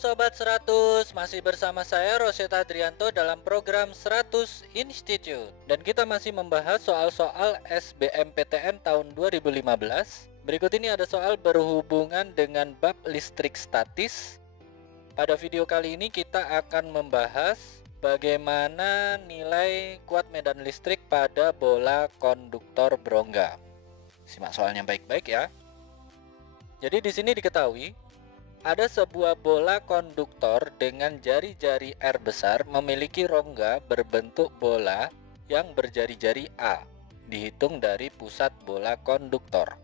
Sobat 100, masih bersama saya Rosyeta Adrianto dalam program 100 Institute. Dan kita masih membahas soal-soal SBMPTN tahun 2015. Berikut ini ada soal berhubungan dengan bab listrik statis. Pada video kali ini kita akan membahas bagaimana nilai kuat medan listrik pada bola konduktor berongga. Simak soalnya baik-baik ya. Jadi di sini diketahui ada sebuah bola konduktor dengan jari-jari R besar memiliki rongga berbentuk bola yang berjari-jari A, dihitung dari pusat bola konduktor.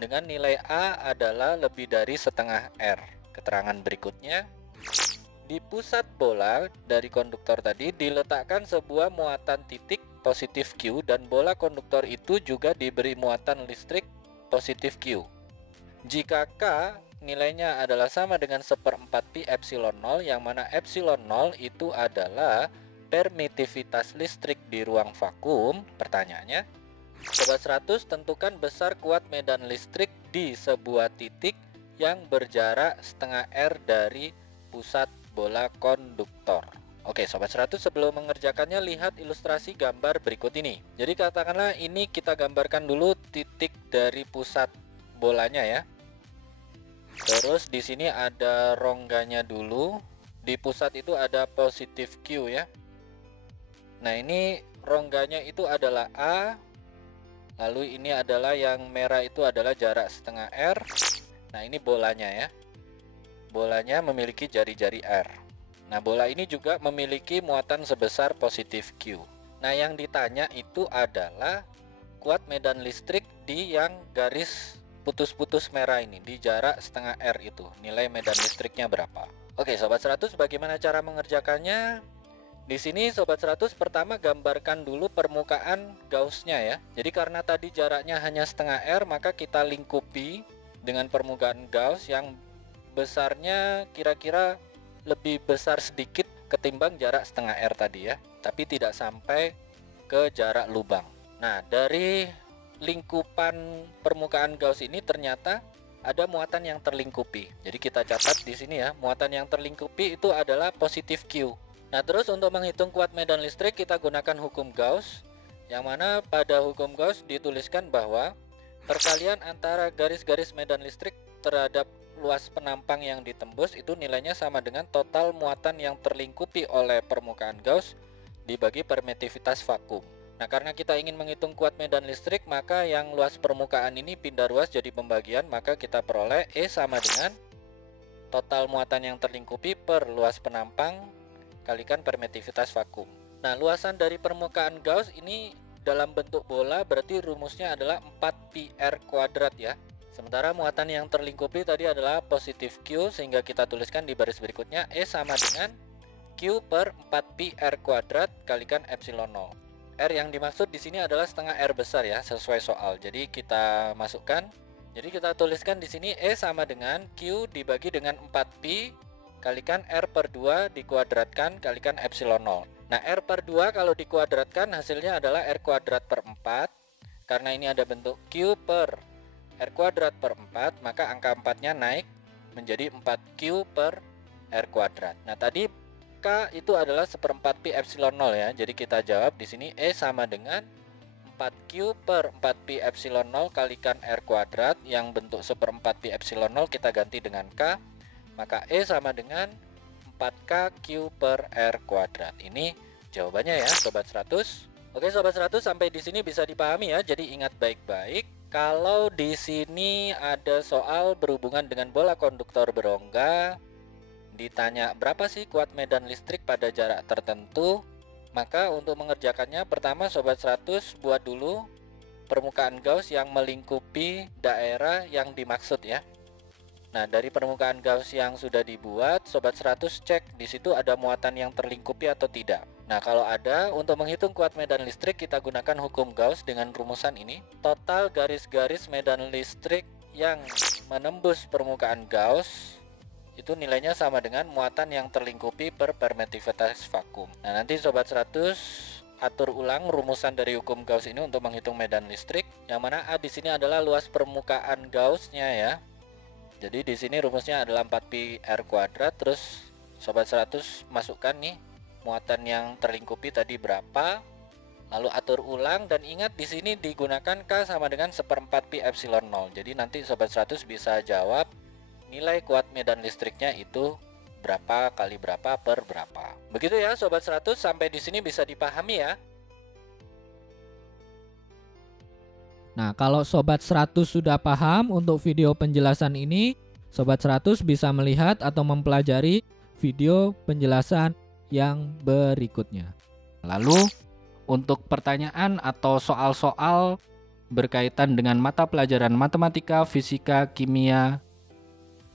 Dengan nilai A adalah lebih dari setengah R. Keterangan berikutnya, di pusat bola dari konduktor tadi diletakkan sebuah muatan titik positif Q dan bola konduktor itu juga diberi muatan listrik positif Q. Jika K nilainya adalah sama dengan 1/4 pi epsilon 0, yang mana epsilon 0 itu adalah permitivitas listrik di ruang vakum. Pertanyaannya, Sobat 100, tentukan besar kuat medan listrik di sebuah titik yang berjarak setengah R dari pusat bola konduktor. Oke Sobat 100, sebelum mengerjakannya lihat ilustrasi gambar berikut ini. Jadi katakanlah ini kita gambarkan dulu titik dari pusat bolanya ya. Terus di sini ada rongganya dulu. Di pusat itu ada positif Q ya. Nah, ini rongganya itu adalah A. Lalu ini adalah yang merah itu adalah jarak setengah R. Nah, ini bolanya ya. Bolanya memiliki jari-jari R. Nah, bola ini juga memiliki muatan sebesar positif Q. Nah, yang ditanya itu adalah kuat medan listrik di yang garis putus-putus merah ini, di jarak setengah R itu. Nilai medan listriknya berapa? Oke Sobat 100, bagaimana cara mengerjakannya? Di sini Sobat 100 pertama gambarkan dulu permukaan Gauss-nya ya. Jadi karena tadi jaraknya hanya setengah R, maka kita lingkupi dengan permukaan Gauss yang besarnya kira-kira lebih besar sedikit ketimbang jarak setengah R tadi ya. Tapi tidak sampai ke jarak lubang. Nah, dari lingkupan permukaan Gauss ini ternyata ada muatan yang terlingkupi. Jadi kita catat di sini ya, muatan yang terlingkupi itu adalah positif Q. Nah, terus untuk menghitung kuat medan listrik kita gunakan hukum Gauss, yang mana pada hukum Gauss dituliskan bahwa perkalian antara garis-garis medan listrik terhadap luas penampang yang ditembus itu nilainya sama dengan total muatan yang terlingkupi oleh permukaan Gauss dibagi permitivitas vakum. Nah, karena kita ingin menghitung kuat medan listrik, maka yang luas permukaan ini pindah ruas jadi pembagian, maka kita peroleh E sama dengan total muatan yang terlingkupi per luas penampang kalikan permitivitas vakum. Nah, luasan dari permukaan Gauss ini dalam bentuk bola berarti rumusnya adalah 4pi R kuadrat ya. Sementara muatan yang terlingkupi tadi adalah positif Q, sehingga kita tuliskan di baris berikutnya E sama dengan Q per 4pi R kuadrat kalikan epsilon 0. R yang dimaksud di sini adalah setengah R besar ya, sesuai soal. Jadi kita masukkan. Jadi kita tuliskan di sini E sama dengan Q dibagi dengan 4pi kalikan R per 2 dikuadratkan kalikan epsilon 0. Nah, R per 2 kalau dikuadratkan hasilnya adalah R kuadrat per 4. Karena ini ada bentuk Q per R kuadrat per 4, maka angka 4-nya naik menjadi 4Q per R kuadrat. Nah, tadi K itu adalah 1/4 pi epsilon 0 ya. Jadi kita jawab di sini E sama dengan 4Q per 4pi epsilon 0 kalikan R kuadrat, yang bentuk 1/4 pi epsilon 0 kita ganti dengan K. Maka E sama dengan 4K Q per R kuadrat. Ini jawabannya ya Sobat 100. Oke Sobat 100, sampai di sini bisa dipahami ya. Jadi ingat baik-baik. Kalau di sini ada soal berhubungan dengan bola konduktor berongga, ditanya berapa sih kuat medan listrik pada jarak tertentu, maka untuk mengerjakannya pertama Sobat 100 buat dulu permukaan Gauss yang melingkupi daerah yang dimaksud ya. Nah, dari permukaan Gauss yang sudah dibuat, Sobat 100 cek di situ ada muatan yang terlingkupi atau tidak. Nah, kalau ada, untuk menghitung kuat medan listrik kita gunakan hukum Gauss dengan rumusan ini. Total garis-garis medan listrik yang menembus permukaan Gauss itu nilainya sama dengan muatan yang terlingkupi per permitivitas vakum. Nah, nanti Sobat 100 atur ulang rumusan dari hukum Gauss ini untuk menghitung medan listrik, yang mana A di sini adalah luas permukaan Gauss-nya ya. Jadi di sini rumusnya adalah 4pi R kuadrat. Terus Sobat 100 masukkan nih muatan yang terlingkupi tadi berapa, lalu atur ulang, dan ingat di sini digunakan K sama dengan 1/4 pi epsilon 0. Jadi nanti Sobat 100 bisa jawab nilai kuat medan listriknya itu berapa kali berapa per berapa. Begitu ya Sobat 100, sampai di sini bisa dipahami ya. Nah, kalau Sobat 100 sudah paham untuk video penjelasan ini, Sobat 100 bisa melihat atau mempelajari video penjelasan yang berikutnya. Lalu, untuk pertanyaan atau soal-soal berkaitan dengan mata pelajaran matematika, fisika, kimia,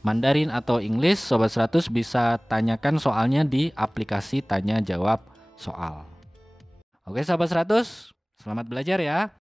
Mandarin atau Inggris, Sobat 100 bisa tanyakan soalnya di aplikasi tanya jawab soal. Oke Sobat 100, selamat belajar ya.